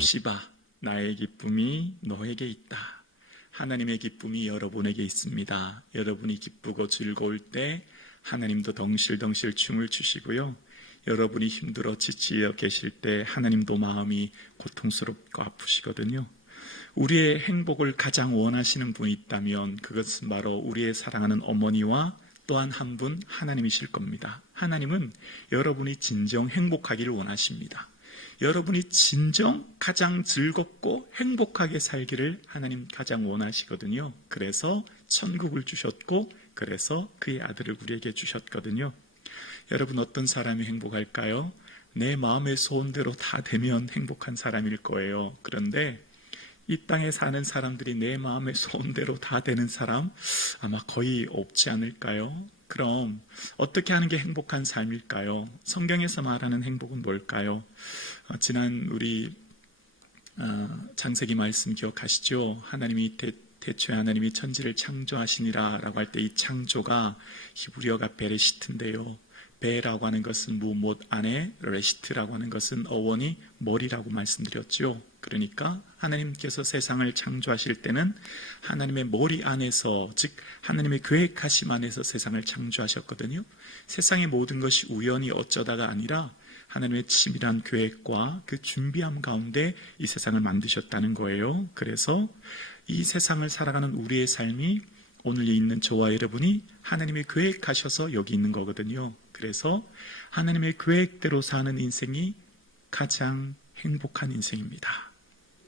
셉시바, 나의 기쁨이 너에게 있다. 하나님의 기쁨이 여러분에게 있습니다. 여러분이 기쁘고 즐거울 때 하나님도 덩실덩실 춤을 추시고요. 여러분이 힘들어 지치어 계실 때 하나님도 마음이 고통스럽고 아프시거든요. 우리의 행복을 가장 원하시는 분이 있다면 그것은 바로 우리의 사랑하는 어머니와 또한 한 분 하나님이실 겁니다. 하나님은 여러분이 진정 행복하기를 원하십니다. 여러분이 진정 가장 즐겁고 행복하게 살기를 하나님 가장 원하시거든요. 그래서 천국을 주셨고 그래서 그의 아들을 우리에게 주셨거든요. 여러분, 어떤 사람이 행복할까요? 내 마음의 소원대로 다 되면 행복한 사람일 거예요. 그런데 이 땅에 사는 사람들이 내 마음의 소원대로 다 되는 사람 아마 거의 없지 않을까요? 그럼 어떻게 하는 게 행복한 삶일까요? 성경에서 말하는 행복은 뭘까요? 지난 우리 창세기 말씀 기억하시죠? 하나님이 태초에 하나님이 천지를 창조하시니라 라고 할 때 이 창조가 히브리어가 베레시트인데요. 베라고 하는 것은 무못 안에, 레시트라고 하는 것은 어원이 머리라고 말씀드렸죠. 그러니까 하나님께서 세상을 창조하실 때는 하나님의 머리 안에서, 즉 하나님의 계획하심 안에서 세상을 창조하셨거든요. 세상의 모든 것이 우연히 어쩌다가 아니라 하나님의 치밀한 계획과 그 준비함 가운데 이 세상을 만드셨다는 거예요. 그래서 이 세상을 살아가는 우리의 삶이 오늘 있는 저와 여러분이 하나님의 계획하셔서 여기 있는 거거든요. 그래서 하나님의 계획대로 사는 인생이 가장 행복한 인생입니다.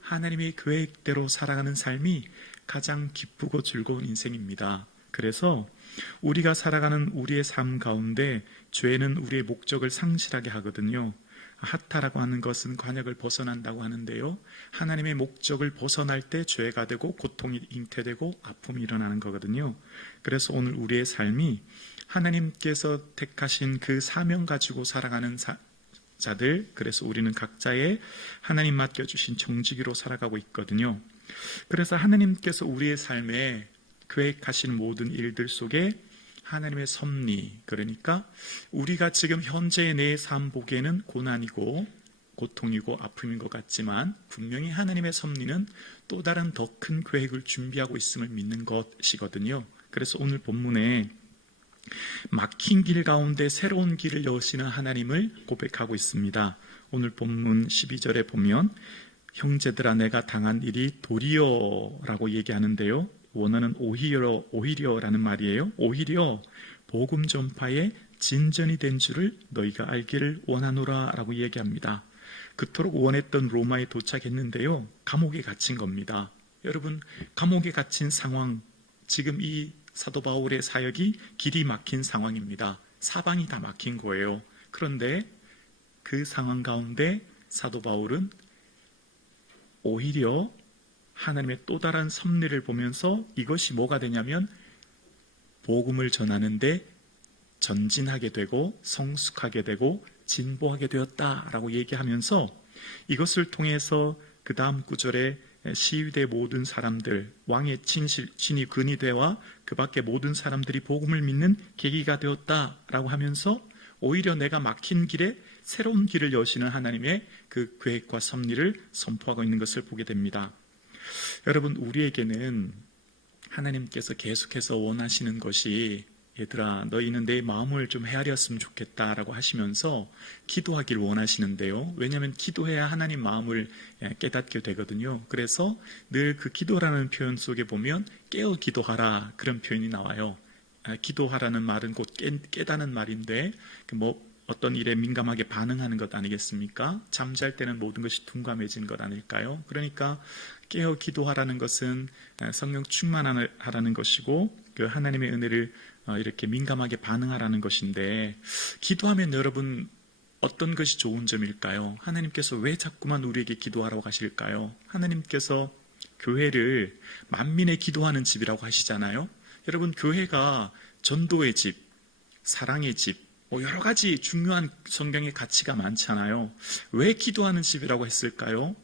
하나님의 계획대로 살아가는 삶이 가장 기쁘고 즐거운 인생입니다. 그래서 우리가 살아가는 우리의 삶 가운데 죄는 우리의 목적을 상실하게 하거든요. 하타라고 하는 것은 관역을 벗어난다고 하는데요. 하나님의 목적을 벗어날 때 죄가 되고 고통이 잉태되고 아픔이 일어나는 거거든요. 그래서 오늘 우리의 삶이 하나님께서 택하신 그 사명 가지고 살아가는 자들, 그래서 우리는 각자의 하나님 맡겨주신 정직으로 살아가고 있거든요. 그래서 하나님께서 우리의 삶에 계획하신 모든 일들 속에 하나님의 섭리, 그러니까 우리가 지금 현재의 내 삶 보기에는 고난이고 고통이고 아픔인 것 같지만 분명히 하나님의 섭리는 또 다른 더 큰 계획을 준비하고 있음을 믿는 것이거든요. 그래서 오늘 본문에 막힌 길 가운데 새로운 길을 여시는 하나님을 고백하고 있습니다. 오늘 본문 12절에 보면 형제들아 내가 당한 일이 도리어라고 얘기하는데요. 원어는 오히려라는 말이에요. 오히려 복음 전파에 진전이 된 줄을 너희가 알기를 원하노라 라고 얘기합니다. 그토록 원했던 로마에 도착했는데요. 감옥에 갇힌 겁니다. 여러분, 감옥에 갇힌 상황, 지금 이 사도 바울의 사역이 길이 막힌 상황입니다. 사방이 다 막힌 거예요. 그런데 그 상황 가운데 사도 바울은 오히려 하나님의 또 다른 섭리를 보면서 이것이 뭐가 되냐면 복음을 전하는데 전진하게 되고 성숙하게 되고 진보하게 되었다라고 얘기하면서 이것을 통해서 그 다음 구절에 시위대 모든 사람들, 왕의 친히 근위대와 그 밖에 모든 사람들이 복음을 믿는 계기가 되었다라고 하면서 오히려 내가 막힌 길에 새로운 길을 여시는 하나님의 그 계획과 섭리를 선포하고 있는 것을 보게 됩니다. 여러분, 우리에게는 하나님께서 계속해서 원하시는 것이 얘들아 너희는 내 마음을 좀 헤아렸으면 좋겠다라고 하시면서 기도하길 원하시는데요. 왜냐하면 기도해야 하나님 마음을 깨닫게 되거든요. 그래서 늘 그 기도라는 표현 속에 보면 깨어 기도하라 그런 표현이 나와요. 기도하라는 말은 곧 깨닫는 말인데 어떤 일에 민감하게 반응하는 것 아니겠습니까? 잠잘 때는 모든 것이 둔감해지는 것 아닐까요? 그러니까 깨어 기도하라는 것은 성령 충만하라는 것이고 그 하나님의 은혜를 이렇게 민감하게 반응하라는 것인데 기도하면 여러분 어떤 것이 좋은 점일까요? 하나님께서 왜 자꾸만 우리에게 기도하라고 하실까요? 하나님께서 교회를 만민의 기도하는 집이라고 하시잖아요. 여러분, 교회가 전도의 집, 사랑의 집, 여러 가지 중요한 성경의 가치가 많잖아요. 왜 기도하는 집이라고 했을까요?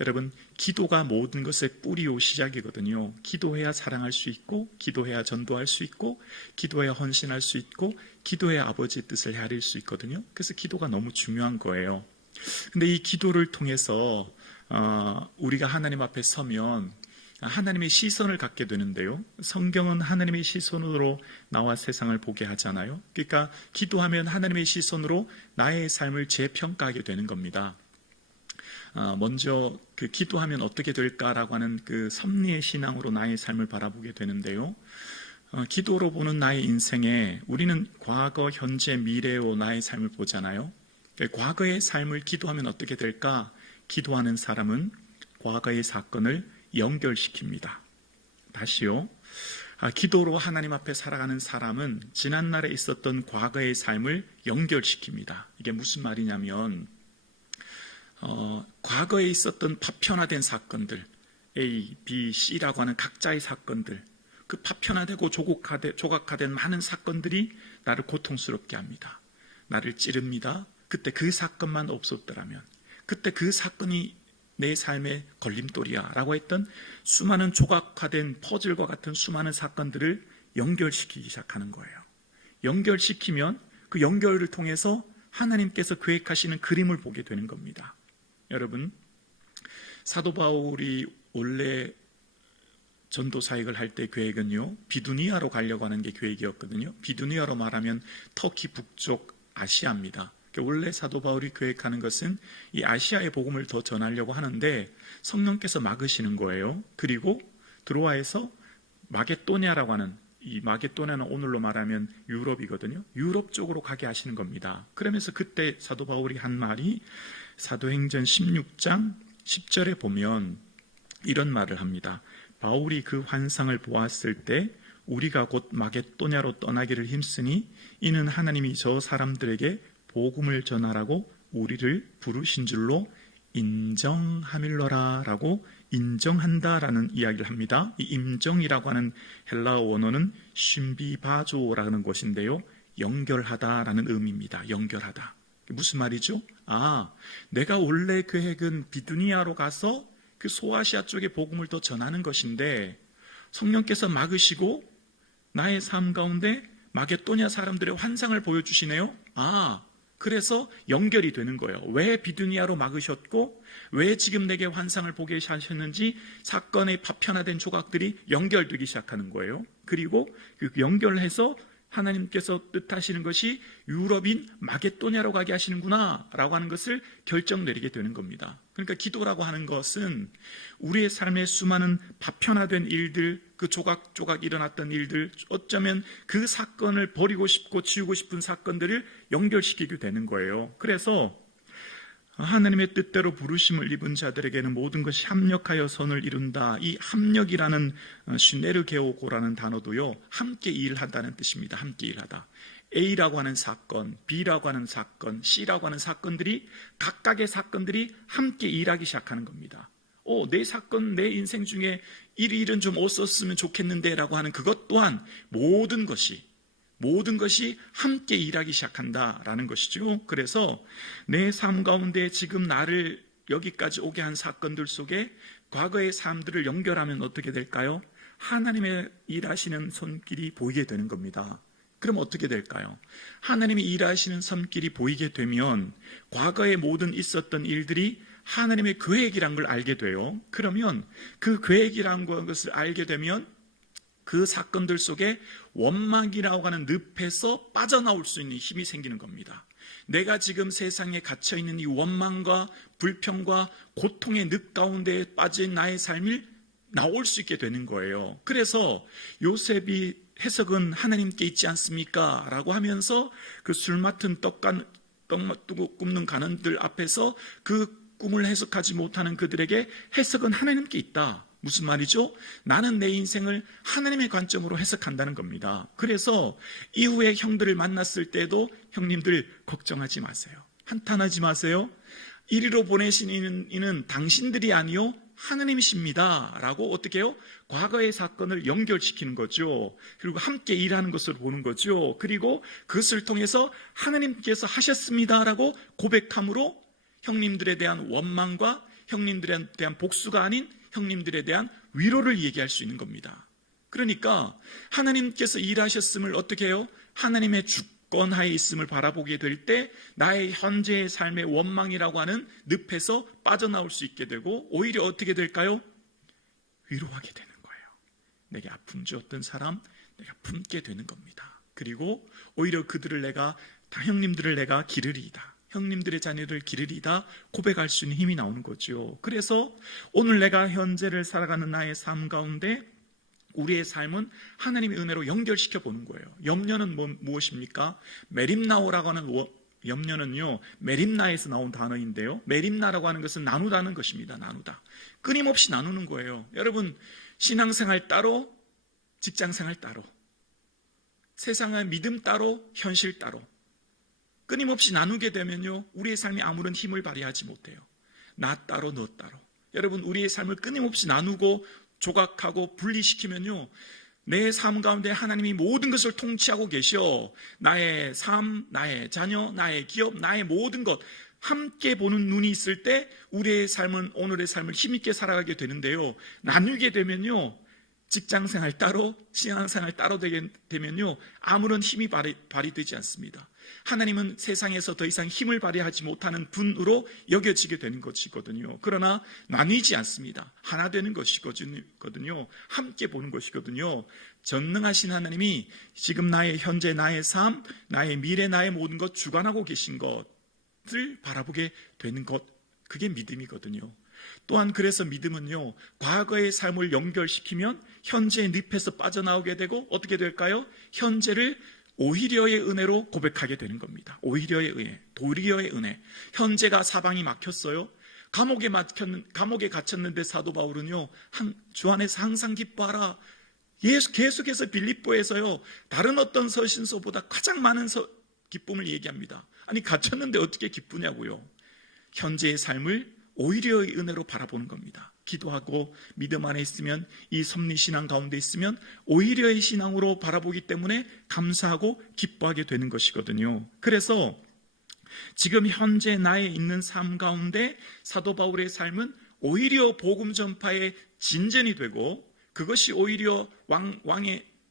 여러분, 기도가 모든 것의 뿌리요 시작이거든요. 기도해야 사랑할 수 있고, 기도해야 전도할 수 있고, 기도해야 헌신할 수 있고, 기도해야 아버지의 뜻을 헤아릴 수 있거든요. 그래서 기도가 너무 중요한 거예요. 근데 이 기도를 통해서 우리가 하나님 앞에 서면 하나님의 시선을 갖게 되는데요. 성경은 하나님의 시선으로 나와 세상을 보게 하잖아요. 그러니까 기도하면 하나님의 시선으로 나의 삶을 재평가하게 되는 겁니다. 먼저 그 기도하면 어떻게 될까라고 하는 그 섭리의 신앙으로 나의 삶을 바라보게 되는데요. 기도로 보는 나의 인생에 우리는 과거, 현재, 미래로 나의 삶을 보잖아요. 과거의 삶을 기도하면 어떻게 될까? 기도하는 사람은 과거의 사건을 연결시킵니다. 다시요. 기도로 하나님 앞에 살아가는 사람은 지난날에 있었던 과거의 삶을 연결시킵니다. 이게 무슨 말이냐면 과거에 있었던 파편화된 사건들, A, B, C라고 하는 각자의 사건들, 그 파편화되고 조각화된 많은 사건들이 나를 고통스럽게 합니다. 나를 찌릅니다. 그때 그 사건만 없었더라면, 그때 그 사건이 내 삶의 걸림돌이야 라고 했던 수많은 조각화된 퍼즐과 같은 수많은 사건들을 연결시키기 시작하는 거예요. 연결시키면 그 연결을 통해서 하나님께서 계획하시는 그림을 보게 되는 겁니다. 여러분, 사도 바울이 원래 전도 사역을 할 때 계획은요, 비두니아로 가려고 하는 게 계획이었거든요. 비두니아로 말하면 터키 북쪽 아시아입니다. 원래 사도 바울이 계획하는 것은 이 아시아의 복음을 더 전하려고 하는데 성령께서 막으시는 거예요. 그리고 드로아에서 마게도냐라고 하는, 이 마게도냐는 오늘로 말하면 유럽이거든요. 유럽 쪽으로 가게 하시는 겁니다. 그러면서 그때 사도 바울이 한 말이 사도행전 16장 10절에 보면 이런 말을 합니다. 바울이 그 환상을 보았을 때 우리가 곧 마게도냐로 떠나기를 힘쓰니 이는 하나님이 저 사람들에게 복음을 전하라고 우리를 부르신 줄로 인정하밀러라 라고 인정한다라는 이야기를 합니다. 이 인정이라고 하는 헬라어 원어는 쉼비바조라는 것인데요, 연결하다라는 의미입니다. 연결하다. 무슨 말이죠? 내가 원래 계획은 비두니아로 가서 그 소아시아 쪽에 복음을 더 전하는 것인데 성령께서 막으시고 나의 삶 가운데 마게도냐 사람들의 환상을 보여주시네요. 그래서 연결이 되는 거예요. 왜 비두니아로 막으셨고 왜 지금 내게 환상을 보게 하셨는지 사건의 파편화된 조각들이 연결되기 시작하는 거예요. 그리고 그 연결해서 하나님께서 뜻하시는 것이 유럽인 마게도냐로 가게 하시는구나 라고 하는 것을 결정 내리게 되는 겁니다. 그러니까 기도라고 하는 것은 우리의 삶의 수많은 파편화된 일들, 그 조각조각 일어났던 일들, 어쩌면 그 사건을 버리고 싶고 지우고 싶은 사건들을 연결시키게 되는 거예요. 그래서 하나님의 뜻대로 부르심을 입은 자들에게는 모든 것이 합력하여 선을 이룬다. 이 합력이라는 시네르게오고라는 단어도요, 함께 일한다는 뜻입니다. 함께 일하다. A라고 하는 사건, B라고 하는 사건, C라고 하는 사건들이 각각의 사건들이 함께 일하기 시작하는 겁니다. 내 사건, 내 인생 중에 이 일은 좀 없었으면 좋겠는데 라고 하는 그것 또한 모든 것이 함께 일하기 시작한다라는 것이죠. 그래서 내 삶 가운데 지금 나를 여기까지 오게 한 사건들 속에 과거의 삶들을 연결하면 어떻게 될까요? 하나님의 일하시는 손길이 보이게 되는 겁니다. 그럼 어떻게 될까요? 하나님이 일하시는 손길이 보이게 되면 과거에 모든 있었던 일들이 하나님의 계획이란 걸 알게 돼요. 그러면 그 계획이란 것을 알게 되면 그 사건들 속에 원망이라고 하는 늪에서 빠져나올 수 있는 힘이 생기는 겁니다. 내가 지금 세상에 갇혀있는 이 원망과 불평과 고통의 늪 가운데 빠진 나의 삶을 나올 수 있게 되는 거예요. 그래서 요셉이 해석은 하나님께 있지 않습니까? 라고 하면서 그 술 맡은 떡 굽는 가난들 앞에서 그 꿈을 해석하지 못하는 그들에게 해석은 하나님께 있다. 무슨 말이죠? 나는 내 인생을 하나님의 관점으로 해석한다는 겁니다. 그래서 이후에 형들을 만났을 때도 형님들 걱정하지 마세요. 한탄하지 마세요. 이리로 보내신 이는 당신들이 아니요 하나님이십니다 라고 어떻게 해요? 과거의 사건을 연결시키는 거죠. 그리고 함께 일하는 것을 보는 거죠. 그리고 그것을 통해서 하나님께서 하셨습니다 라고 고백함으로 형님들에 대한 원망과 형님들에 대한 복수가 아닌 형님들에 대한 위로를 얘기할 수 있는 겁니다. 그러니까 하나님께서 일하셨음을 어떻게 해요? 하나님의 주권 하에 있음을 바라보게 될 때 나의 현재의 삶의 원망이라고 하는 늪에서 빠져나올 수 있게 되고, 오히려 어떻게 될까요? 위로하게 되는 거예요. 내게 아픔 주었던 사람 내가 품게 되는 겁니다. 그리고 오히려 그들을 내가, 형님들을 내가 기르리이다, 형님들의 자녀를 기르리이다 고백할 수 있는 힘이 나오는 거죠. 그래서 오늘 내가 현재를 살아가는 나의 삶 가운데 우리의 삶은 하나님의 은혜로 연결시켜 보는 거예요. 염려는 무엇입니까? 메림나오라고 하는 염려는요, 메림나에서 나온 단어인데요, 메림나라고 하는 것은 나누다는 것입니다. 나누다, 끊임없이 나누는 거예요. 여러분, 신앙생활 따로, 직장생활 따로, 세상의 믿음 따로, 현실 따로 끊임없이 나누게 되면요, 우리의 삶이 아무런 힘을 발휘하지 못해요. 나 따로, 너 따로. 여러분, 우리의 삶을 끊임없이 나누고 조각하고 분리시키면요, 내 삶 가운데 하나님이 모든 것을 통치하고 계셔. 나의 삶, 나의 자녀, 나의 기업, 나의 모든 것 함께 보는 눈이 있을 때 우리의 삶은, 오늘의 삶을 힘있게 살아가게 되는데요, 나누게 되면요, 직장생활 따로, 신앙생활 따로 되게 되면요, 아무런 힘이 발휘되지 않습니다. 하나님은 세상에서 더 이상 힘을 발휘하지 못하는 분으로 여겨지게 되는 것이거든요. 그러나 나뉘지 않습니다. 하나 되는 것이거든요. 함께 보는 것이거든요. 전능하신 하나님이 지금 나의 현재, 나의 삶, 나의 미래, 나의 모든 것 주관하고 계신 것을 바라보게 되는 것, 그게 믿음이거든요. 또한 그래서 믿음은요, 과거의 삶을 연결시키면 현재의 늪에서 빠져나오게 되고 어떻게 될까요? 현재를 오히려의 은혜로 고백하게 되는 겁니다. 오히려의 은혜, 도리어의 은혜. 현재가 사방이 막혔어요. 감옥에 갇혔는데 사도 바울은요, 주 안에서 항상 기뻐하라. 계속해서 빌립보에서요, 다른 어떤 서신서보다 가장 많은 기쁨을 얘기합니다. 아니, 갇혔는데 어떻게 기쁘냐고요. 현재의 삶을 오히려의 은혜로 바라보는 겁니다. 기도하고 믿음 안에 있으면, 이 섭리신앙 가운데 있으면 오히려의 신앙으로 바라보기 때문에 감사하고 기뻐하게 되는 것이거든요. 그래서 지금 현재 나의 있는 삶 가운데 사도 바울의 삶은 오히려 복음 전파의 진전이 되고, 그것이 오히려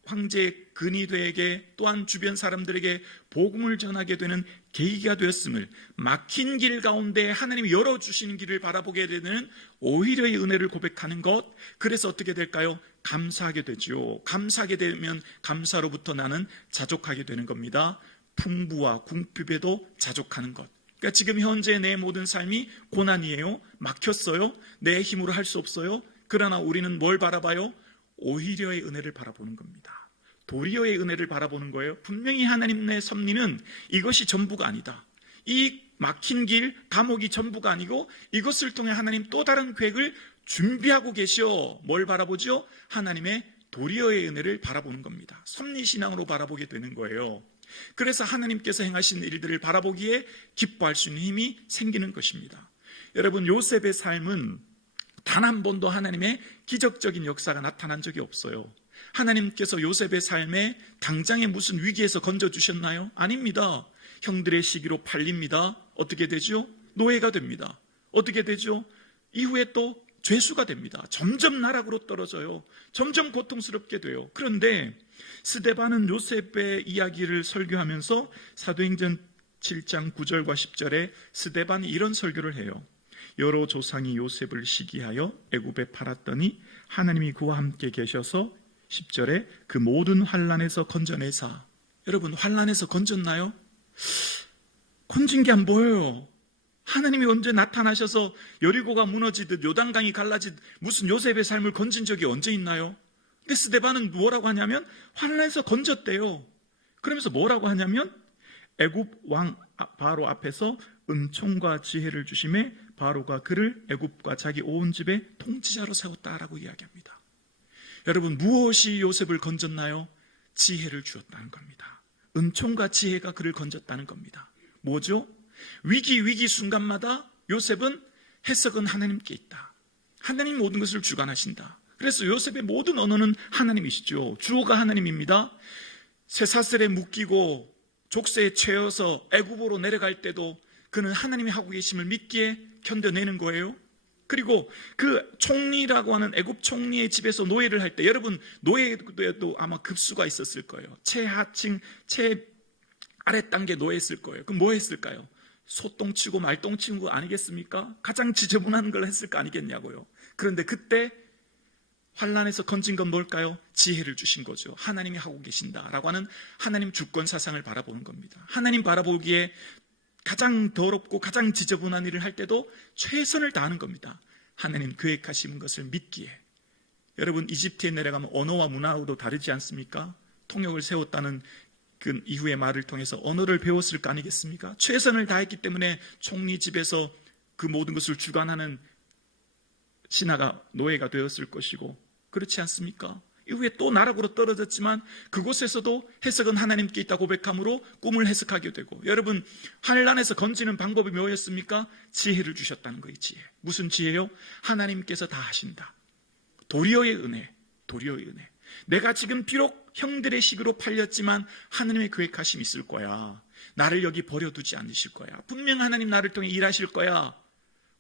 황제의 근이 되게, 또한 주변 사람들에게 복음을 전하게 되는 계기가 되었음을, 막힌 길 가운데 하나님이 열어주시는 길을 바라보게 되는 오히려의 은혜를 고백하는 것. 그래서 어떻게 될까요? 감사하게 되죠. 감사하게 되면 감사로부터 나는 자족하게 되는 겁니다. 풍부와 궁핍에도 자족하는 것. 그러니까 지금 현재 내 모든 삶이 고난이에요. 막혔어요. 내 힘으로 할 수 없어요. 그러나 우리는 뭘 바라봐요? 오히려의 은혜를 바라보는 겁니다. 도리어의 은혜를 바라보는 거예요. 분명히 하나님의 섭리는 이것이 전부가 아니다. 이 막힌 길, 감옥이 전부가 아니고 이것을 통해 하나님 또 다른 계획을 준비하고 계시오. 뭘 바라보죠? 하나님의 도리어의 은혜를 바라보는 겁니다. 섭리신앙으로 바라보게 되는 거예요. 그래서 하나님께서 행하신 일들을 바라보기에 기뻐할 수 있는 힘이 생기는 것입니다. 여러분, 요셉의 삶은 단 한 번도 하나님의 기적적인 역사가 나타난 적이 없어요. 하나님께서 요셉의 삶에 당장에 무슨 위기에서 건져주셨나요? 아닙니다. 형들의 시기로 팔립니다. 어떻게 되죠? 노예가 됩니다. 어떻게 되죠? 이후에 또 죄수가 됩니다. 점점 나락으로 떨어져요. 점점 고통스럽게 돼요. 그런데 스데반은 요셉의 이야기를 설교하면서 사도행전 7장 9절과 10절에 스데반이 이런 설교를 해요. 여러 조상이 요셉을 시기하여 애굽에 팔았더니 하나님이 그와 함께 계셔서 10절에 그 모든 환난에서 건져내사. 여러분, 환난에서 건졌나요? 건진 게 안 보여요. 하나님이 언제 나타나셔서 여리고가 무너지듯 요단강이 갈라지듯 무슨 요셉의 삶을 건진 적이 언제 있나요? 근데 스데반은 뭐라고 하냐면 환난에서 건졌대요. 그러면서 뭐라고 하냐면 애굽 왕 바로 앞에서 은총과 지혜를 주심에 바로가 그를 애굽과 자기 온 집의 통치자로 세웠다라고 이야기합니다. 여러분, 무엇이 요셉을 건졌나요? 지혜를 주었다는 겁니다. 은총과 지혜가 그를 건졌다는 겁니다. 뭐죠? 위기 순간마다 요셉은 해석은 하나님께 있다. 하나님 모든 것을 주관하신다. 그래서 요셉의 모든 언어는 하나님이시죠. 주어가 하나님입니다. 쇠사슬에 묶이고 족쇄에 채워서 애굽으로 내려갈 때도 그는 하나님이 하고 계심을 믿기에 견뎌내는 거예요. 그리고 그 총리라고 하는 애굽 총리의 집에서 노예를 할 때, 여러분 노예에도 아마 급수가 있었을 거예요. 최하층, 아래 단계 노예했을 거예요. 그럼 뭐 했을까요? 소똥 치고 말똥 치는 거 아니겠습니까? 가장 지저분한 걸 했을 거 아니겠냐고요. 그런데 그때 환란에서 건진 건 뭘까요? 지혜를 주신 거죠. 하나님이 하고 계신다라고 하는 하나님 주권 사상을 바라보는 겁니다. 하나님 바라보기에 가장 더럽고 가장 지저분한 일을 할 때도 최선을 다하는 겁니다. 하나님 계획하시는 것을 믿기에. 여러분, 이집트에 내려가면 언어와 문화하고도 다르지 않습니까? 통역을 세웠다는 그 이후의 말을 통해서 언어를 배웠을 거 아니겠습니까? 최선을 다했기 때문에 총리 집에서 그 모든 것을 주관하는 신하가 노예가 되었을 것이고, 그렇지 않습니까? 이후에 또 나락으로 떨어졌지만 그곳에서도 해석은 하나님께 있다 고백함으로 꿈을 해석하게 되고, 여러분, 환란에서 건지는 방법이 뭐였습니까? 지혜를 주셨다는 거예요. 지혜. 무슨 지혜요? 하나님께서 다 하신다. 도리어의 은혜. 도리어의 은혜. 내가 지금 비록 형들의 식으로 팔렸지만 하나님의 계획하심이 있을 거야. 나를 여기 버려두지 않으실 거야. 분명 하나님 나를 통해 일하실 거야.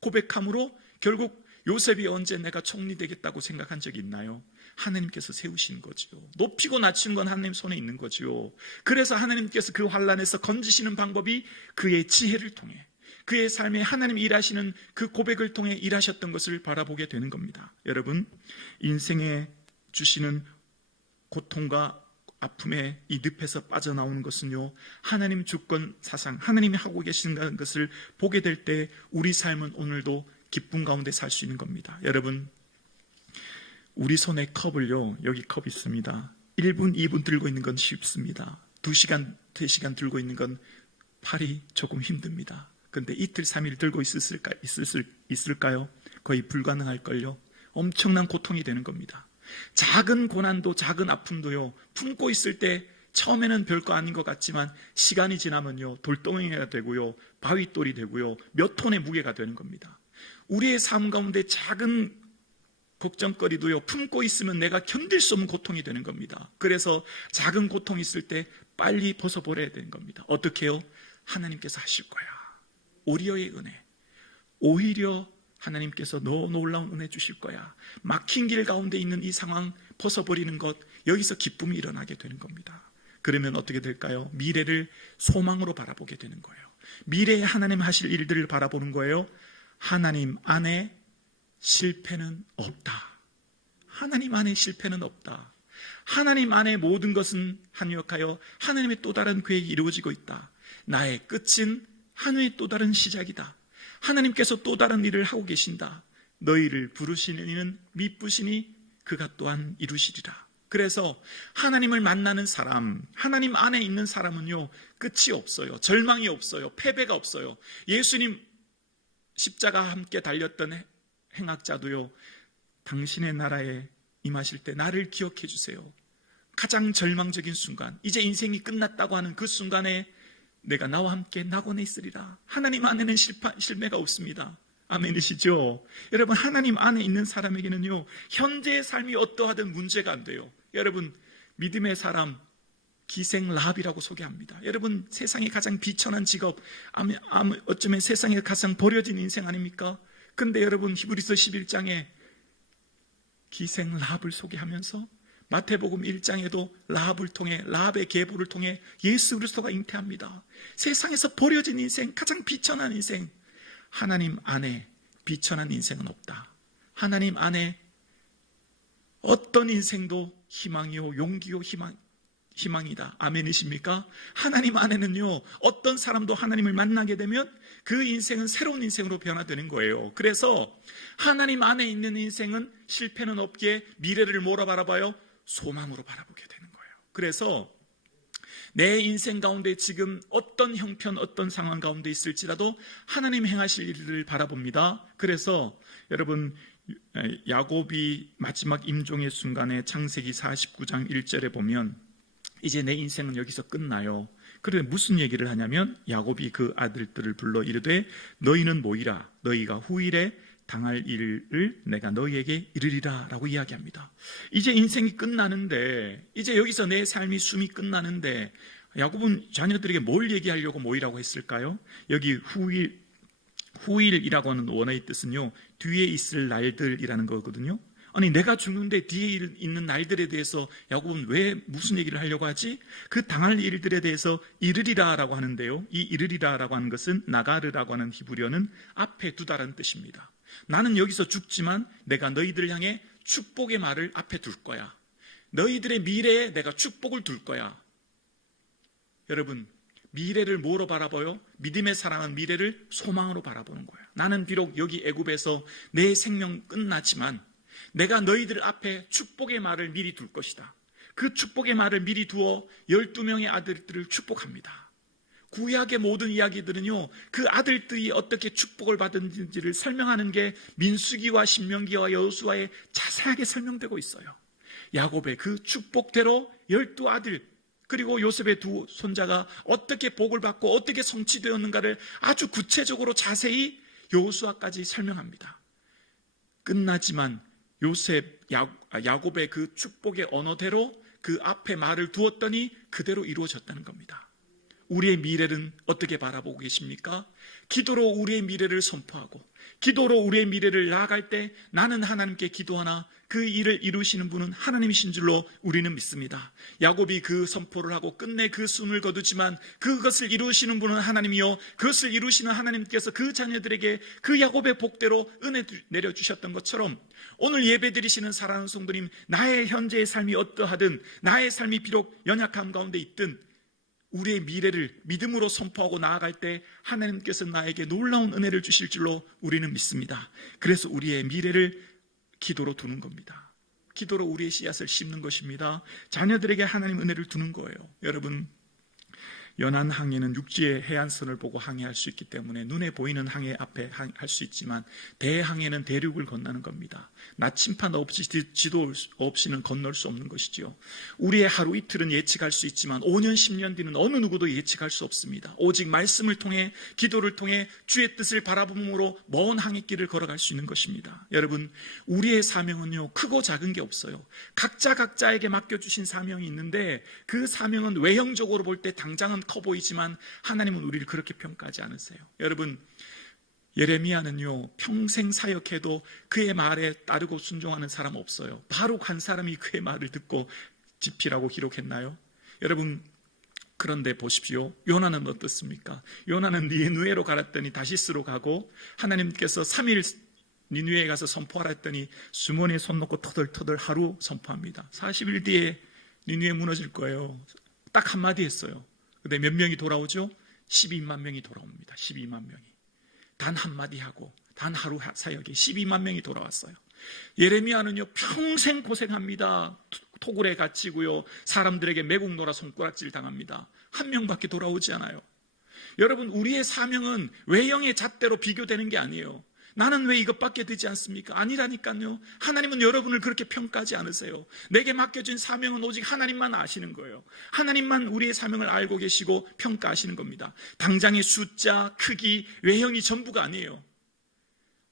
고백함으로 결국 요셉이 언제 내가 총리 되겠다고 생각한 적이 있나요? 하나님께서 세우신 거죠. 높이고 낮추는 건 하나님 손에 있는 거죠. 그래서 하나님께서 그 환란에서 건지시는 방법이 그의 지혜를 통해, 그의 삶에 하나님 일하시는 그 고백을 통해 일하셨던 것을 바라보게 되는 겁니다. 여러분, 인생에 주시는 고통과 아픔의 이 늪에서 빠져나오는 것은요, 하나님 주권 사상, 하나님이 하고 계신다는 것을 보게 될 때 우리 삶은 오늘도 기쁨 가운데 살 수 있는 겁니다. 여러분, 우리 손에 컵을요, 여기 컵 있습니다. 1분, 2분 들고 있는 건 쉽습니다. 2시간, 3시간 들고 있는 건 팔이 조금 힘듭니다. 그런데 이틀, 3일 들고 있을까요? 거의 불가능할걸요. 엄청난 고통이 되는 겁니다. 작은 고난도, 작은 아픔도요, 품고 있을 때 처음에는 별거 아닌 것 같지만 시간이 지나면요, 돌덩이가 되고요, 바위돌이 되고요, 몇 톤의 무게가 되는 겁니다. 우리의 삶 가운데 작은 걱정거리도요, 품고 있으면 내가 견딜 수 없는 고통이 되는 겁니다. 그래서 작은 고통이 있을 때 빨리 벗어버려야 되는 겁니다. 어떻게 해요? 하나님께서 하실 거야. 오리어의 은혜. 오히려 하나님께서 너 놀라운 은혜 주실 거야. 막힌 길 가운데 있는 이 상황 벗어버리는 것, 여기서 기쁨이 일어나게 되는 겁니다. 그러면 어떻게 될까요? 미래를 소망으로 바라보게 되는 거예요. 미래에 하나님 하실 일들을 바라보는 거예요. 하나님 안에 실패는 없다. 하나님 안에 실패는 없다. 하나님 안에 모든 것은 합력하여 하나님의 또 다른 계획이 이루어지고 있다. 나의 끝은 하나님의 또 다른 시작이다. 하나님께서 또 다른 일을 하고 계신다. 너희를 부르시는 이는 미쁘시니 그가 또한 이루시리라. 그래서 하나님을 만나는 사람, 하나님 안에 있는 사람은요, 끝이 없어요. 절망이 없어요. 패배가 없어요. 예수님 십자가 함께 달렸던 행악자도요, 당신의 나라에 임하실 때 나를 기억해 주세요. 가장 절망적인 순간, 이제 인생이 끝났다고 하는 그 순간에 내가 나와 함께 낙원에 있으리라. 하나님 안에는 실패가 없습니다. 아멘이시죠? 여러분, 하나님 안에 있는 사람에게는요, 현재의 삶이 어떠하든 문제가 안 돼요. 여러분, 믿음의 사람 기생 라합이라고 소개합니다. 여러분, 세상에 가장 비천한 직업, 어쩌면 세상에 가장 버려진 인생 아닙니까? 근데 여러분, 히브리서 11장에 기생 라합을 소개하면서 마태복음 1장에도 라합을 통해, 라합의 계보를 통해 예수 그리스도가 잉태합니다. 세상에서 버려진 인생, 가장 비천한 인생, 하나님 안에 비천한 인생은 없다. 하나님 안에 어떤 인생도 희망이요, 용기요, 희망이다. 아멘이십니까? 하나님 안에는요, 어떤 사람도 하나님을 만나게 되면 그 인생은 새로운 인생으로 변화되는 거예요. 그래서 하나님 안에 있는 인생은 실패는 없기에 미래를 뭐라 바라봐요? 소망으로 바라보게 되는 거예요. 그래서 내 인생 가운데 지금 어떤 형편, 어떤 상황 가운데 있을지라도 하나님 행하실 일을 바라봅니다. 그래서 여러분, 야곱이 마지막 임종의 순간에 창세기 49장 1절에 보면 이제 내 인생은 여기서 끝나요. 그런데 무슨 얘기를 하냐면 야곱이 그 아들들을 불러 이르되 너희는 모이라. 너희가 후일에 당할 일을 내가 너희에게 이르리라 라고 이야기합니다. 이제 인생이 끝나는데, 이제 여기서 내 삶이 숨이 끝나는데 야곱은 자녀들에게 뭘 얘기하려고 모이라고 했을까요? 여기 후일이라고 하는 원어의 뜻은요, 뒤에 있을 날들이라는 거거든요. 아니 내가 죽는데 뒤에 있는 날들에 대해서 야곱은 왜 무슨 얘기를 하려고 하지? 그 당할 일들에 대해서 이르리라라고 하는데요, 이 이르리라라고 하는 것은 나가르라고 하는 히브리어는 앞에 두다라는 뜻입니다. 나는 여기서 죽지만 내가 너희들 향해 축복의 말을 앞에 둘 거야. 너희들의 미래에 내가 축복을 둘 거야. 여러분, 미래를 뭐로 바라봐요? 믿음의 사랑은 미래를 소망으로 바라보는 거예요. 나는 비록 여기 애굽에서 내 생명 끝나지만 내가 너희들 앞에 축복의 말을 미리 둘 것이다. 그 축복의 말을 미리 두어 12명의 아들들을 축복합니다. 구약의 모든 이야기들은요, 그 아들들이 어떻게 축복을 받은지를 설명하는 게 민수기와 신명기와 여호수아에 자세하게 설명되고 있어요. 야곱의 그 축복대로 12아들 그리고 요셉의 두 손자가 어떻게 복을 받고 어떻게 성취되었는가를 아주 구체적으로 자세히 여호수아까지 설명합니다. 끝나지만 야곱의 그 축복의 언어대로 그 앞에 말을 두었더니 그대로 이루어졌다는 겁니다. 우리의 미래는 어떻게 바라보고 계십니까? 기도로 우리의 미래를 선포하고 기도로 우리의 미래를 나아갈 때 나는 하나님께 기도하나 그 일을 이루시는 분은 하나님이신 줄로 우리는 믿습니다. 야곱이 그 선포를 하고 끝내 그 숨을 거두지만 그것을 이루시는 분은 하나님이요, 그것을 이루시는 하나님께서 그 자녀들에게 그 야곱의 복대로 은혜 내려주셨던 것처럼 오늘 예배드리시는 사랑하는 성도님, 나의 현재의 삶이 어떠하든 나의 삶이 비록 연약함 가운데 있든 우리의 미래를 믿음으로 선포하고 나아갈 때 하나님께서 나에게 놀라운 은혜를 주실 줄로 우리는 믿습니다. 그래서 우리의 미래를 기도로 두는 겁니다. 기도로 우리의 씨앗을 심는 것입니다. 자녀들에게 하나님 은혜를 두는 거예요. 여러분, 연안 항해는 육지의 해안선을 보고 항해할 수 있기 때문에 눈에 보이는 항해 앞에 할 수 있지만 대항해는 대륙을 건너는 겁니다. 나침판 없이 지도 없이는 건널 수 없는 것이지요. 우리의 하루 이틀은 예측할 수 있지만 5년 10년 뒤는 어느 누구도 예측할 수 없습니다. 오직 말씀을 통해 기도를 통해 주의 뜻을 바라봄으로 먼 항해길을 걸어갈 수 있는 것입니다. 여러분, 우리의 사명은요, 크고 작은 게 없어요. 각자에게 맡겨주신 사명이 있는데 그 사명은 외형적으로 볼 때 당장은 커 보이지만 하나님은 우리를 그렇게 평가하지 않으세요. 여러분, 예레미야는요, 평생 사역해도 그의 말에 따르고 순종하는 사람 없어요. 바룩 한 사람이 그의 말을 듣고 집필하고 기록했나요? 여러분, 그런데 보십시오. 요나는 어떻습니까? 요나는 니느웨로 갈았더니 다시스로 가고 하나님께서 3일 니느웨에 가서 선포하라 했더니 수몬에 손 놓고 터덜터덜 하루 선포합니다. 40일 뒤에 니느웨 무너질 거예요. 딱 한마디 했어요. 근데 몇 명이 돌아오죠? 12만 명이 돌아옵니다. 12만 명이. 단 한마디 하고 단 하루 사역에 12만 명이 돌아왔어요. 예레미야는요, 평생 고생합니다. 토굴에 갇히고요, 사람들에게 매국노라 손가락질 당합니다. 한 명밖에 돌아오지 않아요. 여러분, 우리의 사명은 외형의 잣대로 비교되는 게 아니에요. 나는 왜 이것밖에 되지 않습니까? 아니라니까요. 하나님은 여러분을 그렇게 평가하지 않으세요. 내게 맡겨진 사명은 오직 하나님만 아시는 거예요. 하나님만 우리의 사명을 알고 계시고 평가하시는 겁니다. 당장의 숫자, 크기, 외형이 전부가 아니에요.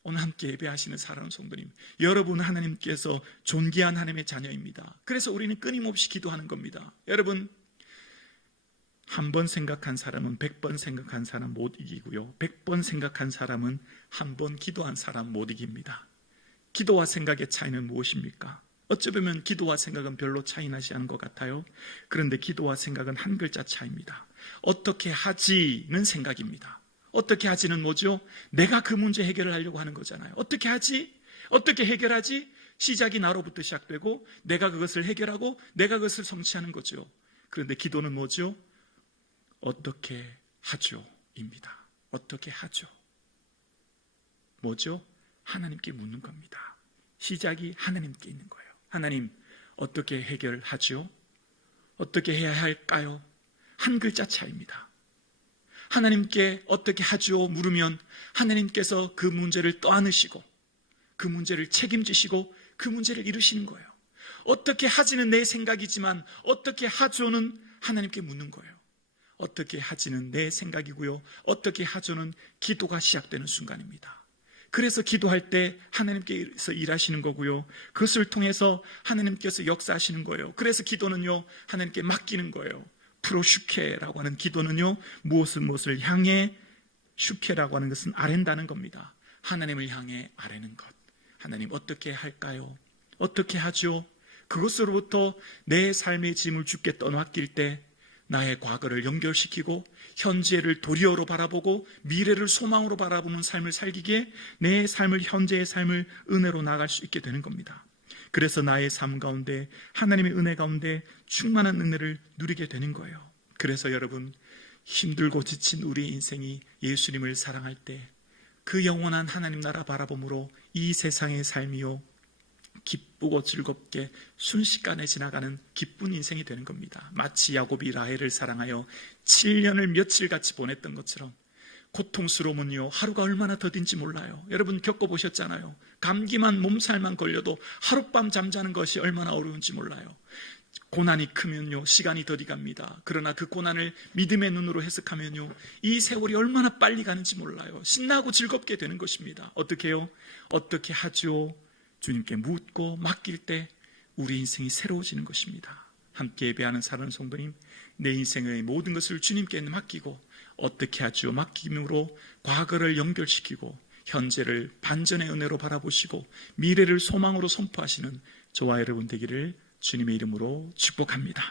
오늘 함께 예배하시는 사랑하는 성도님, 여러분 하나님께서 존귀한 하나님의 자녀입니다. 그래서 우리는 끊임없이 기도하는 겁니다. 여러분, 한 번 생각한 사람은 100번 생각한 사람 못 이기고요, 100번 생각한 사람은 한 번 기도한 사람 못 이깁니다. 기도와 생각의 차이는 무엇입니까? 어찌 보면 기도와 생각은 별로 차이 나지 않은 것 같아요. 그런데 기도와 생각은 한 글자 차이입니다. 어떻게 하지는 생각입니다. 어떻게 하지는 뭐죠? 내가 그 문제 해결을 하려고 하는 거잖아요. 어떻게 하지? 어떻게 해결하지? 시작이 나로부터 시작되고 내가 그것을 해결하고 내가 그것을 성취하는 거죠. 그런데 기도는 뭐죠? 어떻게 하죠? 입니다. 어떻게 하죠? 뭐죠? 하나님께 묻는 겁니다. 시작이 하나님께 있는 거예요. 하나님, 어떻게 해결하죠? 어떻게 해야 할까요? 한 글자 차이입니다. 하나님께 어떻게 하죠? 물으면 하나님께서 그 문제를 떠안으시고 그 문제를 책임지시고 그 문제를 이루시는 거예요. 어떻게 하지는 내 생각이지만 어떻게 하죠는 하나님께 묻는 거예요. 어떻게 하지는 내 생각이고요, 어떻게 하죠는 기도가 시작되는 순간입니다. 그래서 기도할 때 하나님께서 일하시는 거고요, 그것을 통해서 하나님께서 역사하시는 거예요. 그래서 기도는요, 하나님께 맡기는 거예요. 프로슈케라고 하는 기도는요, 무엇을 향해, 슈케라고 하는 것은 아랜다는 겁니다. 하나님을 향해 아뢰는 것. 하나님 어떻게 할까요? 어떻게 하죠? 그것으로부터 내 삶의 짐을 주께 떠맡길 때 나의 과거를 연결시키고 현재를 도리어로 바라보고 미래를 소망으로 바라보는 삶을 살기에 내 삶을, 현재의 삶을 은혜로 나아갈 수 있게 되는 겁니다. 그래서 나의 삶 가운데 하나님의 은혜 가운데 충만한 은혜를 누리게 되는 거예요. 그래서 여러분, 힘들고 지친 우리 인생이 예수님을 사랑할 때 그 영원한 하나님 나라 바라봄으로 이 세상의 삶이요 기쁘고 즐겁게 순식간에 지나가는 기쁜 인생이 되는 겁니다. 마치 야곱이 라헬을 사랑하여 7년을 며칠같이 보냈던 것처럼 고통스러우면요 하루가 얼마나 더딘지 몰라요. 여러분 겪어보셨잖아요. 감기만 몸살만 걸려도 하룻밤 잠자는 것이 얼마나 어려운지 몰라요. 고난이 크면요 시간이 더디 갑니다. 그러나 그 고난을 믿음의 눈으로 해석하면요 이 세월이 얼마나 빨리 가는지 몰라요. 신나고 즐겁게 되는 것입니다. 어떻게 해요? 어떻게 하죠? 주님께 묻고 맡길 때 우리 인생이 새로워지는 것입니다. 함께 예배하는 사랑하는 성도님, 내 인생의 모든 것을 주님께 맡기고 어떻게 하죠? 맡김으로 과거를 연결시키고 현재를 반전의 은혜로 바라보시고 미래를 소망으로 선포하시는 저와 여러분 되기를 주님의 이름으로 축복합니다.